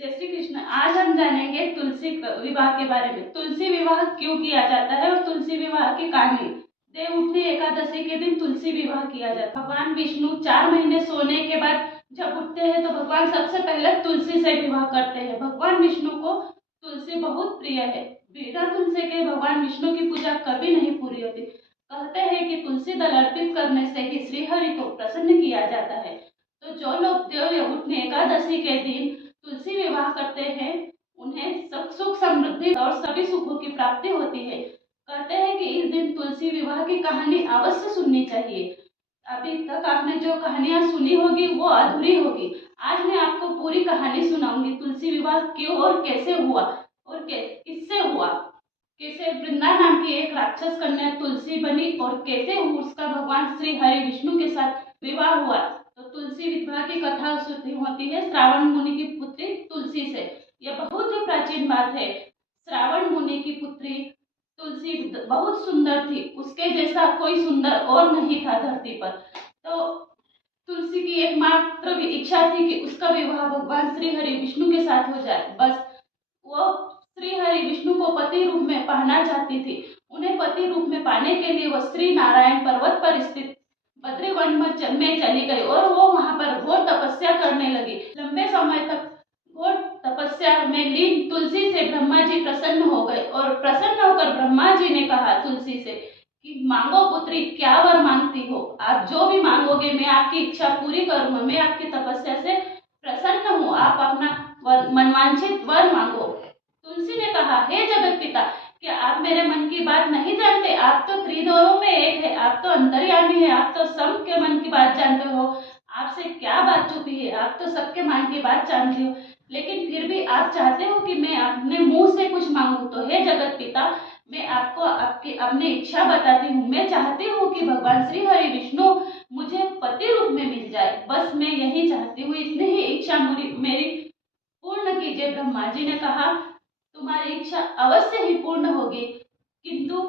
जय श्री कृष्ण। आज हम जानेंगे तुलसी विवाह के बारे में। तुलसी विवाह क्यों किया जाता है और तुलसी विवाह की कहानी। देवउठनी एकादशी के दिन तुलसी विवाह किया जाता है। भगवान विष्णु 4 महीने सोने के बाद जब उठते हैं तो भगवान सबसे पहले तुलसी से विवाह करते हैं। भगवान विष्णु को तुलसी बहुत प्रिय है। बिना तुलसी के भगवान विष्णु की पूजा कभी नहीं पूरी होती। कहते हैं कि तुलसी दल अर्पित करने से ही श्रीहरि को प्रसन्न किया जाता है। तो जो लोग देवउठनी एकादशी के दिन तुलसी विवाह करते हैं उन्हें सुख समृद्धि और सभी सुखों की प्राप्ति होती है। कहते हैं कि इस दिन तुलसी विवाह की कहानी अवश्य सुननी चाहिए। अभी तक आपने जो कहानियां सुनी होगी वो अधूरी होगी। आज मैं आपको पूरी कहानी सुनाऊंगी। तुलसी विवाह क्यों और कैसे हुआ और किससे हुआ, कैसे वृंदा नाम की एक राक्षस कन्या तुलसी बनी और कैसे उसका भगवान श्री हरि विष्णु के साथ विवाह हुआ। तो तुलसी विवाह की कथा होती है श्रावण मुनि की पुत्री तुलसी से। यह बहुत ही प्राचीन बात है। श्रावण मुनि की पुत्री तुलसी बहुत सुंदर थी। उसके जैसा कोई सुंदर और नहीं था धरती पर। तो तुलसी की एकमात्र इच्छा थी कि उसका विवाह भगवान श्री हरि विष्णु के साथ हो जाए। बस वो श्री हरि विष्णु को पति रूप में पाना चाहती थी। उन्हें पति रूप में पाने के लिए वह श्री नारायण पर्वत पर स्थित बद्रीवन में चली गई और वो वहां पर घोर तपस्या करने लगी। लंबे समय तक घोर तपस्या में लीन तुलसी से ब्रह्मा जी प्रसन्न हो गए और प्रसन्न होकर ब्रह्मा जी ने कहा तुलसी से कि मांगो पुत्री, क्या वर मांगती हो? आप जो भी मांगोगे मैं आपकी इच्छा पूरी करूंगा। मैं आपकी तपस्या से प्रसन्न हूँ। आप अपना मनवांछित वर मांगो। तुलसी ने कहा, हे जगत पिता, क्या आप मेरे मन की बात नहीं जानते? आप तो त्रिदेवों में एक है। आप तो अंतर्यामी है। आप तो सबके मन की बात जानते हो। आपसे क्या बात छुपी है? आप तो सबके मन की बात जानते हो। लेकिन फिर भी आप चाहते हो कि मैं अपने मुंह से कुछ मांगू। तो हे जगत पिता, मैं आपको आपकी अपनी इच्छा बताती हूँ। मैं चाहती हूँ कि भगवान श्री हरि विष्णु मुझे पति रूप में मिल जाए। बस मैं यही चाहती हूँ। इतनी ही इच्छा मेरी पूर्ण कीजिए। ब्रह्मा जी ने कहा, तुम्हारी इच्छा अवश्य ही पूर्ण होगी। किंतु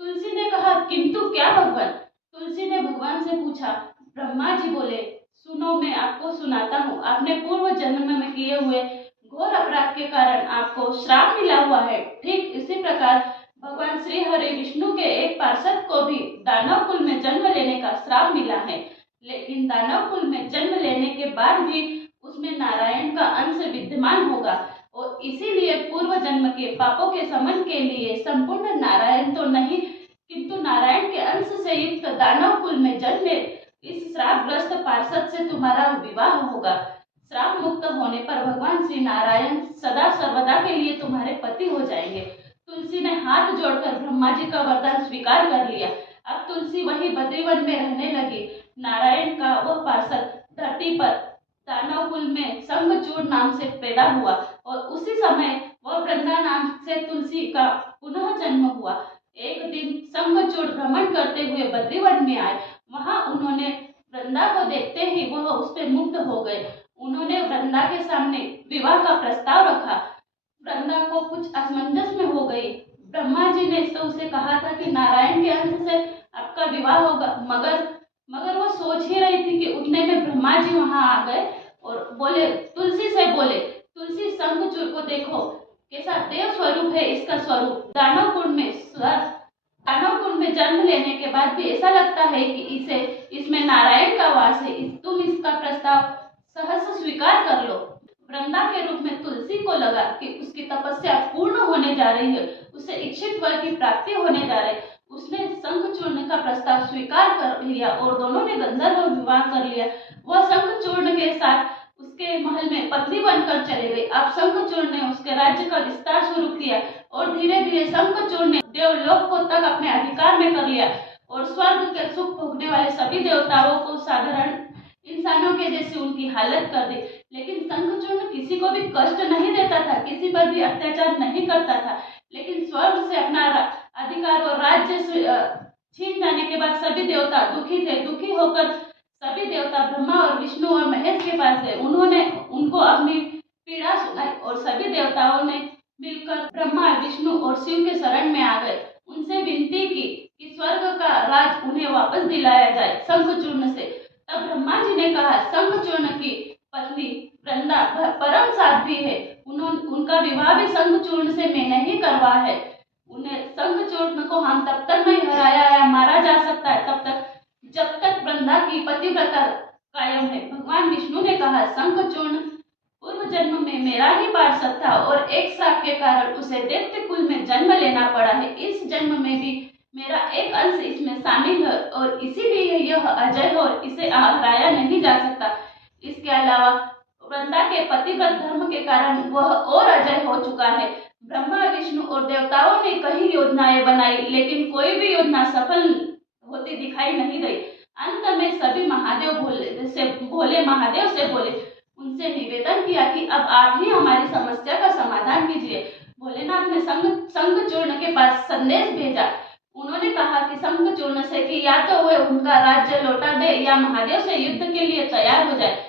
तुलसी ने कहा, किंतु क्या भगवान? तुलसी ने भगवान से पूछा। ब्रह्मा जी बोले, सुनो, मैं आपको सुनाता हूँ। आपने पूर्व जन्म में किए हुए घोर अपराध के कारण आपको श्राप मिला हुआ है। ठीक इसी प्रकार भगवान श्री हरि विष्णु के एक पार्षद को भी दानव कुल में जन्म लेने का श्राप मिला है। लेकिन दानव कुल में जन्म लेने के बाद भी उसमें नारायण का अंश विद्यमान होगा और इसीलिए पूर्व जन्म के पापों के शमन के लिए संपूर्ण नारायण तो नहीं किंतु नारायण के अंश से युक्त दानव कुल में जन्म ले इस श्रापग्रस्त पार्षद से तुम्हारा विवाह होगा। श्राप मुक्त होने पर भगवान श्री नारायण सदा सर्वदा के लिए तुम्हारे पति हो जाएंगे। तुलसी ने हाथ जोड़कर ब्रह्मा जी का वरदान स्वीकार कर लिया। अब तुलसी वही बद्रीवन में रहने लगी। नारायण का वह पार्षद धरती पर दानव कुल में शंखचूड़ नाम से पैदा हुआ और उसी समय वह वृंदा नाम से तुलसी का पुनः जन्म हुआ। एक दिन शंखचूड़ भ्रमण करते हुए बद्रीवन में आए। वहां उन्होंने वृंदा को देखते ही वह उस पर मुग्ध हो गए। उन्होंने वृंदा के सामने विवाह का प्रस्ताव रखा। वृंदा को कुछ असमंजस में हो गई। ब्रह्मा जी ने तो उसे कहा था कि नारायण के अंश से आपका विवाह होगा, मगर वो सोच ही रही थी कि उतने में ब्रह्मा जी वहां आ गए और बोले, तुलसी से बोले, तुलसी शंखचूड़ को देखो, कैसा देव स्वरूप है इसका स्वरूप। दानव कुंड में जन्म लेने के बाद भी ऐसा लगता है कि इसमें नारायण का वास है। तुम इसका प्रस्ताव सहर्ष स्वीकार कर लो। वृंदा के रूप में तुलसी को लगा कि उसकी तपस्या पूर्ण होने जा रही है, उसे इच्छित वर की प्राप्ति होने जा रही है। उसने शंखचूर्ण का प्रस्ताव स्वीकार कर लिया और दोनों ने गंधर्व विवाह कर लिया। वह शंखचूर्ण के साथ उसके महल में पत्नी बनकर चले गई। अब शंखचूड़ ने उसके राज्य का विस्तार शुरू किया और धीरे धीरे शंखचूड़ ने देवलोक को तक अपने अधिकार में कर लिया और स्वर्ग के सुख भोगने वाले सभी देवताओं को साधारण इंसानों के जैसी उनकी हालत कर दी। लेकिन शंखचूड़ किसी को भी कष्ट नहीं देता था, किसी पर भी अत्याचार नहीं करता था। लेकिन स्वर्ग से अपना अधिकार और राज्य छीन जाने के बाद सभी देवता दुखी थे। दुखी होकर सभी देवता ब्रह्मा और विष्णु और महेश के पास गए। उन्होंने उनको अपनी पीड़ा सुनाई और सभी देवताओं ने मिलकर ब्रह्मा, विष्णु और शिव के शरण में आ गए। उनसे विनती की कि स्वर्ग का राज उन्हें वापस दिलाया जाए शंखचूर्ण से। तब ब्रह्मा जी ने कहा, शंखचूर्ण की पत्नी वृंदा परम साध्वी है, उनका विवाह भी शंखचूर्ण से मैंने ही करवा है। उन्हें शंखचूर्ण को हम तब तक नहीं हराया या मारा जा सकता है तब तक जब तक वृंदा की पतिव्रता कायम है। भगवान विष्णु ने कहा, शंखचूर्ण पूर्व जन्म में मेरा ही पार्षद था और एक श्राप के कारण उसे दैत्य कुल में जन्म लेना पड़ा है। इस जन्म में भी मेरा एक अंश इसमें शामिल है और इसीलिए यह अजय है और इसे हराया नहीं जा सकता। इसके अलावा वृंदा के पतिव्रत धर्म के कारण वह और अजय हो चुका है। ब्रह्मा, विष्णु और देवताओं ने कई योजनाएं बनाई, लेकिन कोई भी योजना सफल होती दिखाई नहीं गई। अंत में सभी भोले महादेव से बोले, उनसे निवेदन किया कि अब आप ही हमारी समस्या का समाधान कीजिए। भोलेनाथ ने शंखचूर्ण के पास संदेश भेजा। उन्होंने कहा कि शंखचूर्ण से कि या तो वह उनका राज्य लौटा दे या महादेव से युद्ध के लिए तैयार हो जाए।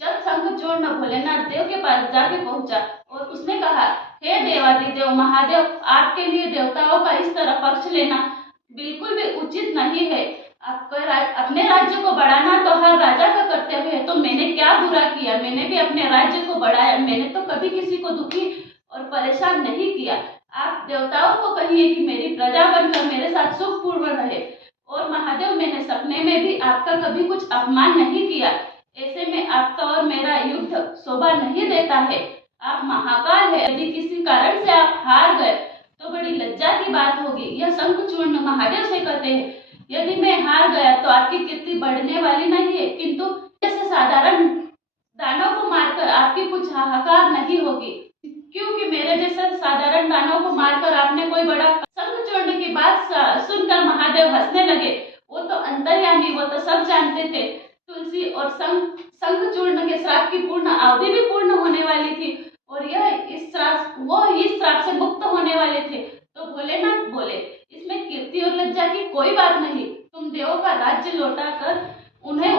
जब शंखचूर्ण भोलेनाथ देव के पास जाके पहुंचा और उसने कहा, हे देवादिदेव महादेव, आपके लिए देवताओं का इस तरह पक्ष लेना बिल्कुल भी उचित नहीं है। अपने राज्य को बढ़ाना तो हर राजा का कर्तव्य है। तो मैंने क्या बुरा किया? मैंने भी अपने राज्य को बढ़ाया। मैंने तो कभी किसी को दुखी और परेशान नहीं किया। आप देवताओं को कहिए कि मेरी प्रजा बनकर मेरे साथ सुखपूर्ण रहे। और महादेव, मैंने सपने में भी आपका कभी कुछ अपमान नहीं किया। ऐसे में आपका और मेरा युद्ध शोभा नहीं देता है। आप महाकाल है, यदि किसी कारण से आप हार गए तो बड़ी लज्जा की बात होगी। यह शंखचूर्ण महादेव से कहते हैं, यदि मैं हार गया तो आपकी कीर्ति बढ़ने वाली नहीं है, किंतु जैसे साधारण दानव को मारकर आपकी कुछ हाहाकार नहीं होगी, क्योंकि मेरे जैसे साधारण दानव को मारकर आपने कोई बड़ा। शंखचूर्ण की बात सुनकर महादेव हंसने लगे। वो तो अंतर्यामी, वो तो सब जानते थे। तुलसी और शंखचूर्ण के श्राप की पूर्ण अवधि भी पूर्ण होने वाली थी और इस श्राप से मुक्त होने वाले थे। तो भोलेनाथ बोले, इसमें कीर्ति और लज्जा की कोई बात नहीं। तुम देवों का राज्य लौटाकर उन्हें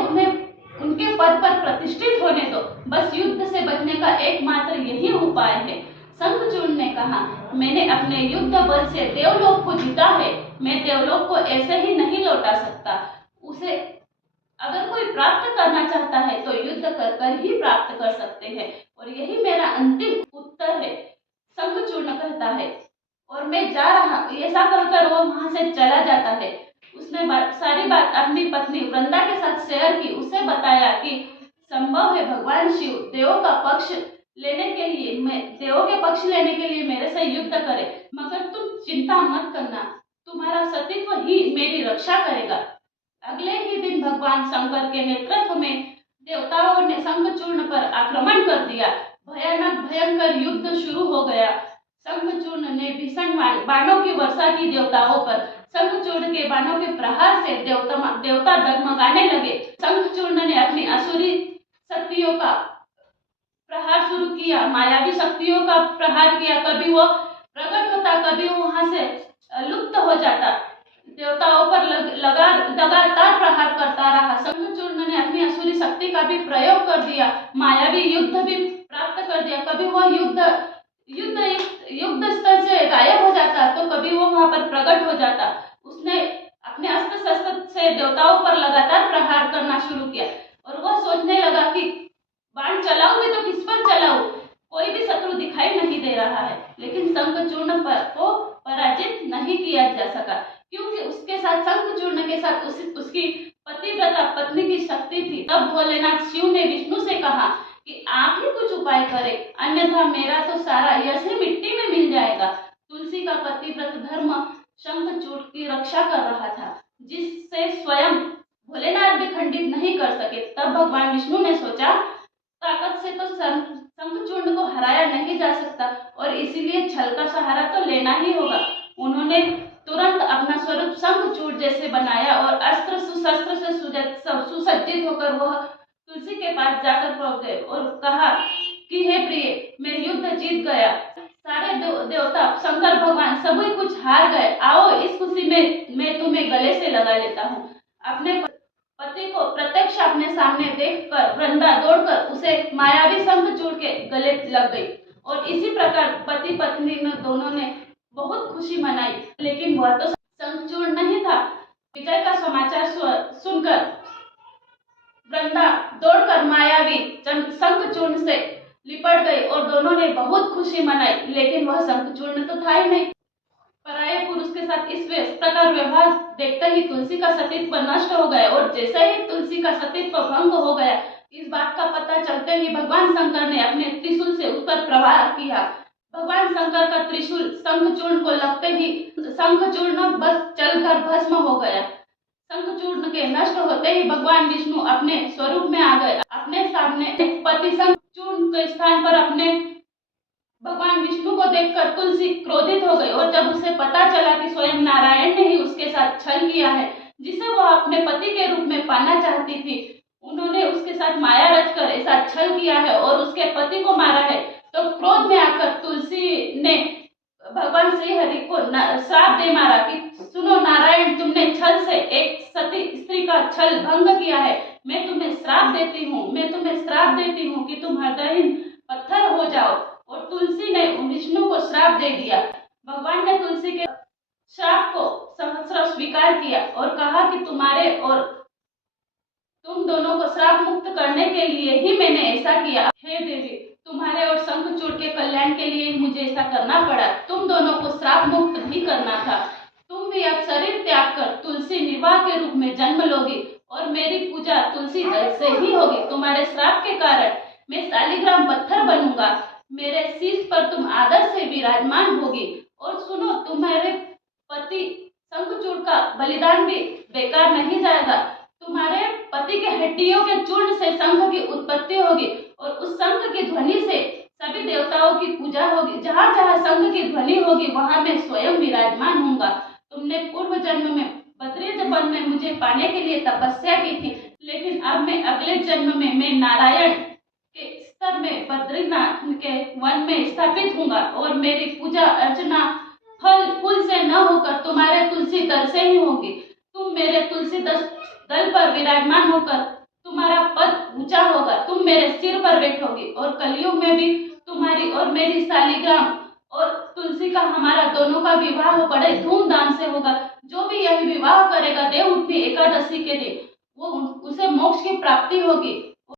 उनके पद पर प्रतिष्ठित होने दो। बस युद्ध से बचने का एकमात्र यही उपाय है। शंखचूर्ण ने कहा, मैंने अपने युद्ध बल से देवलोक को जीता है। मैं देवलोक को ऐसे ही नहीं लौटा सकता। उसे अगर कोई प्राप्त करना चाहता है तो युद्ध कर ही प्राप्त कर सकते हैं और यही मेरा अंतिम उत्तर है। शंखचूर्ण कहता है और मैं जा रहा। ऐसा कहकर वो वहां से चला जाता है। उसने सारी बात अपनी पत्नी वृंदा के साथ शेयर की। उसे बताया कि संभव है भगवान शिव देवों के पक्ष लेने के लिए मेरे से युद्ध करे, मगर तुम चिंता मत करना, तुम्हारा सतीत्व ही मेरी रक्षा करेगा। अगले ही दिन भगवान शंकर के नेतृत्व में देवताओं ने शंखचूर्ण पर आक्रमण कर दिया। भयंकर युद्ध शुरू हो गया। शंखचूर्ण ने भीषण बाणों की वर्षा की देवताओं पर। शंखचूर्ण के बाणों के प्रहार से देवता डगमगाने लगे। शंखचूर्ण ने अपनी असुरी शक्तियों का प्रहार शुरू किया, मायावी शक्तियों का प्रहार किया। कभी वो प्रकट होता, कभी वो वहां से लुप्त हो जाता। देवताओं पर लगातार प्रहार करता रहा। शंखचूर्ण ने अपनी असुरी शक्ति का भी प्रयोग कर दिया, मायावी युद्ध भी प्राप्त कर दिया। कभी वह युद्ध स्थल से गायब हो जाता तो कभी वो वहां पर प्रकट हो जाता। उसने अपने अस्त्र शस्त्र से देवताओं पर लगातार प्रहार करना शुरू किया और वह सोचने लगा कि बाण चलाऊंगी तो किस पर चलाऊं, कोई भी शत्रु दिखाई नहीं दे रहा है। लेकिन शंखचूर्ण को पराजित नहीं किया जा सका, क्योंकि उसके साथ शंखचूर्ण के साथ उसकी पतिव्रता पत्नी की शक्ति थी। तब भोलेनाथ शिव ने विष्णु से कहा कि आप ही कुछ उपाय करें, अन्यथा मेरा तो सारा यश ही मिट्टी में मिल जाएगा। तुलसी का पतिव्रत धर्म शंखचूर्ण की रक्षा कर रहा था, जिससे स्वयं भोलेनाथ भी खंडित नहीं कर सके। तब भगवान विष्णु ने सोचा, ताकत से तो शंखचूर्ण को हराया नहीं जा सकता और इसीलिए छल का सहारा तो लेना ही होगा। उन्होंने तुरंत अपना स्वरूप शंखचूर्ण जैसे बनाया और अस्त्र शस्त्र से सुसज्जित होकर वह तुलसी के पास जाकर पहुंच गए और कहा कि हे प्रिय, मैं युद्ध जीत गया। सारे देवता शंकर भगवान सभी कुछ हार गए। आओ, इस खुशी में मैं तुम्हें गले से लगा लेता हूँ। अपने पति को प्रत्यक्ष अपने सामने देखकर वृंदा दौड़कर उसे मायावी शंखचूर्ण के गले लग गई और इसी प्रकार पति पत्नी दोनों ने बहुत खुशी मनाई। लेकिन वह तो शंखचूर्ण नहीं था। विजय का समाचार सुनकर वृंदा दौड़कर मायावी शंखचूर्ण से लिपट गई और दोनों ने बहुत खुशी मनाई, लेकिन वह शंखचूर्ण तो था ही नहीं। पराये पुरुष के साथ इस प्रकार व्यवहार देखते ही तुलसी का सतीत्व नष्ट हो गया और जैसे ही तुलसी का सतीत्व भंग हो गया, इस बात का पता चलते ही भगवान शंकर ने अपने त्रिशूल से उस पर प्रहार किया। भगवान शंकर का त्रिशूल शंखचूर्ण को लगते ही शंखचूर्ण बस चलकर भस्म हो गया। शंखचूर्ण के नष्ट होते ही भगवान विष्णु अपने स्वरूप में आ गए। अपने सामने एक पति शंखचूर्ण के स्थान पर अपने भगवान विष्णु को देखकर तुलसी क्रोधित हो गई और जब उसे पता चला कि स्वयं नारायण ने ही उसके साथ छल किया है, जिसे वह अपने पति के रूप में पाना चाहती थी, उन्होंने उसके साथ माया रचकर ऐसा छल किया है और उसके पति को मारा है, तो क्रोध में आकर तुलसी ने भगवान श्री हरि को श्राप दे मारा कि सुनो नारायण, तुमने छल से एक सती स्त्री का छल भंग किया है। मैं तुम्हें श्राप देती हूँ कि तुम हृदयहीन पत्थर हो जाओ। और तुलसी ने विष्णु को श्राप दे दिया। भगवान ने तुलसी के श्राप को सहस्र स्वीकार किया और कहा कि तुम्हारे और तुम दोनों को श्राप मुक्त करने के लिए ही मैंने ऐसा किया। हे देवी, तुम्हारे और शंखचूर्ण के कल्याण के लिए ही मुझे ऐसा करना पड़ा। तुम दोनों को श्राप मुक्त भी करना था। तुम भी अब शरीर त्याग कर तुलसी निर्वाह के रूप में जन्म लोगी और मेरी पूजा तुलसी दल से ही होगी। तुम्हारे श्राप के कारण मैं शालिग्राम पत्थर बनूंगा। मेरे शीश पर तुम आदर से विराजमान होगी। और सुनो, तुम्हारे पति शंखचूर्ण का बलिदान भी बेकार नहीं जाएगा। तुम्हारे पति के हड्डियों के चूर्ण से शंख की उत्पत्ति होगी और उस शंख की ध्वनि से सभी देवताओं की पूजा होगी। जहाँ जहाँ शंख की ध्वनि होगी वहां मैं स्वयं विराजमान होऊंगा। तुमने पूर्व जन्म में बद्री वन में मुझे पाने के लिए तपस्या की थी, लेकिन अब मैं अगले जन्म में मैं नारायण के स्तर में बद्रीनाथ के वन में स्थापित होऊंगा और मेरी पूजा अर्चना फल फूल से न होकर तुम्हारे तुलसी दल से ही होगी। तुम मेरे तुलसी दल पर विराजमान होकर तुम्हारा पद ऊंचा होगा। तुम मेरे सिर पर बैठोगी और कलयुग में भी तुम्हारी और मेरी शालिग्राम और तुलसी का हमारा दोनों का विवाह बड़े धूमधाम से होगा। जो भी यह विवाह करेगा देवउठनी एकादशी के दिन, वो उसे मोक्ष की प्राप्ति होगी।